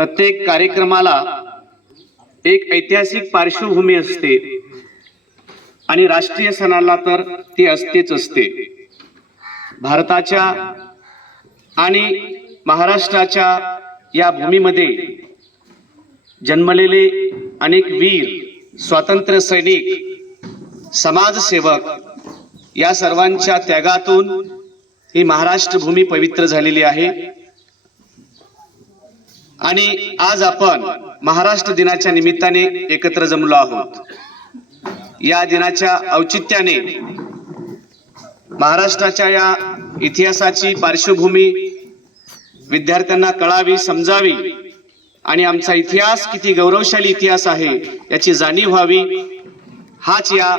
प्रत्येक कार्यक्रमाला एक ऐतिहासिक पार्श्वभूमी असते आणि राष्ट्रीय सणाला तर ती असतेच असते. भारताच्या आणि महाराष्ट्राच्या या भूमीमध्ये जन्मलेले अनेक वीर स्वातंत्र्य सैनिक समाजसेवक या सर्वांच्या त्यागातून ही महाराष्ट्र भूमी पवित्र झालेली आहे. आणि आज आपण महाराष्ट्र दिनाच्या निमित्ताने एकत्र जमलो आहोत. या दिनाच्या औचित्याने महाराष्ट्राच्या या इतिहासाची पार्श्वभूमी विद्यार्थ्यांना कळावी समजावी आणि आमचा इतिहास किती गौरवशाली इतिहास आहे याची जाणीव व्हावी हाच या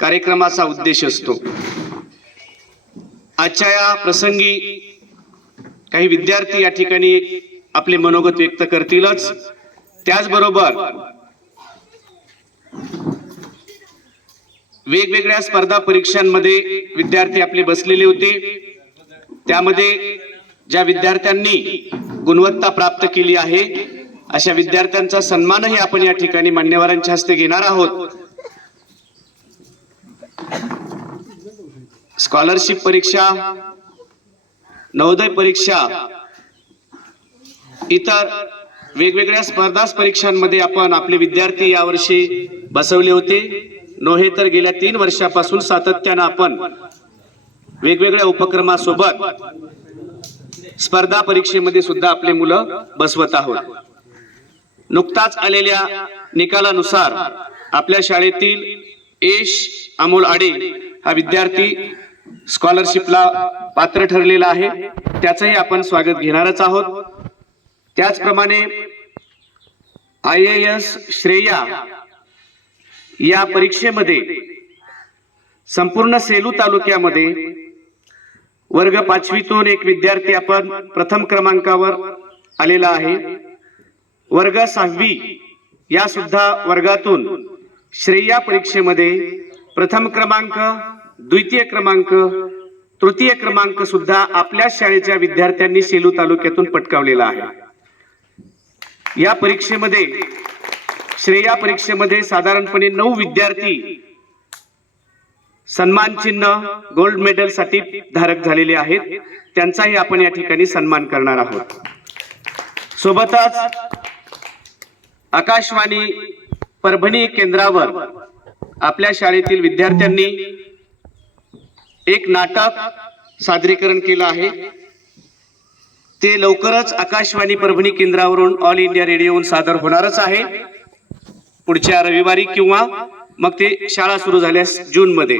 कार्यक्रमाचा उद्देश असतो. आजच्या या प्रसंगी काही विद्यार्थी या ठिकाणी आपले मनोगत व्यक्त करतीलच. त्याचबरोबर वेगवेगळ्या स्पर्धा परीक्षांमध्ये विद्यार्थी आपले बसलेले होते. त्यामध्ये ज्या विद्यार्थ्यांनी गुणवत्ता प्राप्त केली आहे अशा विद्यार्थ्यांचा सन्मानही आपण या ठिकाणी मान्यवरांच्या हस्ते घेणार आहोत. स्कॉलरशिप परीक्षा नवोदय परीक्षा इतर वेगवेगळ्या स्पर्धा परीक्षांमध्ये आपण आपले विद्यार्थी यावर्षी बसवले होते. नोहे तर गेल्या तीन वर्षापासून सातत्यानं आपण वेगवेगळ्या उपक्रमासोबत स्पर्धा परीक्षेमध्ये सुद्धा आपले मुलं बसवत आहोत. नुकताच आलेल्या निकालानुसार आपल्या शाळेतील एश अमोल आडे हा विद्यार्थी स्कॉलरशिपला पात्र ठरलेला आहे. त्याचंही आपण स्वागत घेणारच आहोत. त्याचप्रमाणे आय ए एस श्रेया या परीक्षेमध्ये संपूर्ण सेलू तालुक्यामध्ये वर्ग पाचवीतून एक विद्यार्थी आपण प्रथम क्रमांकावर आलेला आहे. वर्ग सहावी या सुद्धा वर्गातून श्रेया परीक्षेमध्ये प्रथम क्रमांक द्वितीय क्रमांक तृतीय क्रमांक सुद्धा आपल्या शाळेच्या विद्यार्थ्यांनी सेलू तालुक्यातून पटकावलेला आहे. या परीक्षेमध्ये श्रेया परीक्षेमध्ये साधारणपणे नऊ विद्यार्थी सन्मान चिन्ह गोल्ड मेडलसाठी धारक झालेले आहेत. त्यांचाही आपण या ठिकाणी सन्मान करणार आहोत. सोबतच आकाशवाणी परभणी केंद्रावर आपल्या शाळेतील विद्यार्थ्यांनी एक नाटक सादरीकरण केलं आहे. ते लवकरच आकाशवाणी परभणी केंद्रावरून ऑल इंडिया रेडिओवरून सादर होणारच आहे. पुढच्या रविवारी किंवा मग ते शाळा सुरू झाल्यास जूनमध्ये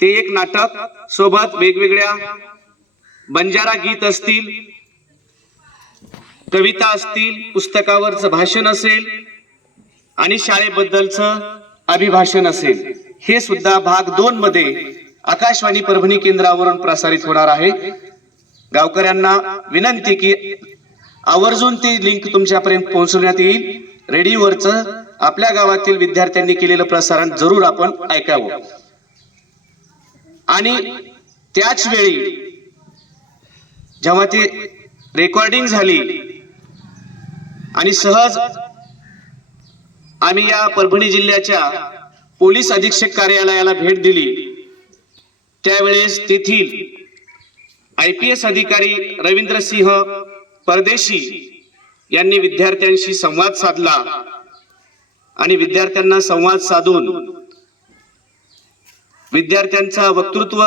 ते एक नाटक सोबत वेगवेगळ्या बंजारा गीत असतील कविता असतील पुस्तकावरचं भाषण असेल आणि शाळेबद्दलचं अभिभाषण असेल. हे सुद्धा भाग दोन मध्ये आकाशवाणी परभणी केंद्रावरून प्रसारित होणार आहे. गावकऱ्यांना विनंती की आवर्जून ती लिंक तुमच्यापर्यंत पोहोचवण्यात येईल. रेडिओवरचं आपल्या गावातील विद्यार्थ्यांनी केलेलं प्रसारण जरूर आपण ऐकावं. आणि त्याच वेळी जेव्हा ती रेकॉर्डिंग झाली आणि सहज आम्ही या परभणी जिल्ह्याच्या पोलीस अधीक्षक कार्यालयाला भेट दिली त्यावेळेस तेथील आय पी एस अधिकारी रवींद्र सिंह परदेशी यांनी विद्यार्थ्यांशी संवाद साधला आणि विद्यार्थ्यांना संवाद साधून विद्यार्थ्यांचा वक्तृत्व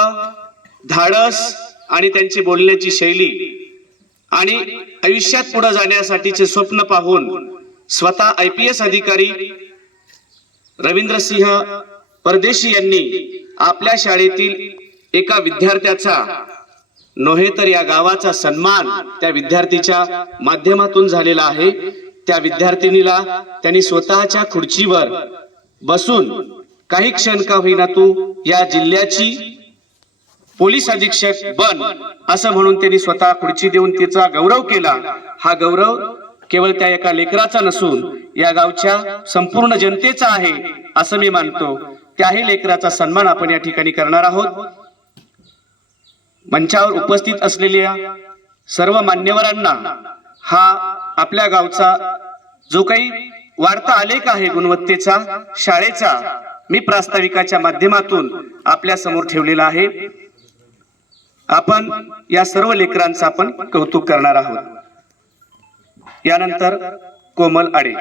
धाडस आणि त्यांची बोलण्याची शैली आणि आयुष्यात पुढे जाण्यासाठीचे स्वप्न पाहून स्वतः आय पी एस अधिकारी रवींद्र सिंह परदेशी यांनी आपल्या शाळेतील एका विद्यार्थ्याचा नव्हे तर या गावाचा सन्मान त्या विद्यार्थीच्या माध्यमातून झालेला आहे. त्या विद्यार्थिनीला त्यांनी स्वतःच्या खुर्चीवर बसून काही क्षण का होईना तू या जिल्ह्याची पोलीस अधीक्षक बन असं म्हणून त्यांनी स्वतः खुर्ची देऊन तिचा गौरव केला. हा गौरव केवळ त्या एका लेकराचा नसून या गावच्या संपूर्ण जनतेचा आहे असं मी मानतो. त्याही लेकराचा सन्मान आपण या ठिकाणी करणार आहोत. मंचावर उपस्थित असलेल्या सर्व मान्यवरांना हा आपल्या गावचा जो काही वार्ता आलेख आहे गुणवत्तेचा शाळेचा मी प्रास्ताविकाच्या माध्यमातून आपल्यासमोर ठेवलेला आहे. आपण या सर्व लेकरांचं आपण कौतुक करणार आहोत. यानंतर कोमल आडे.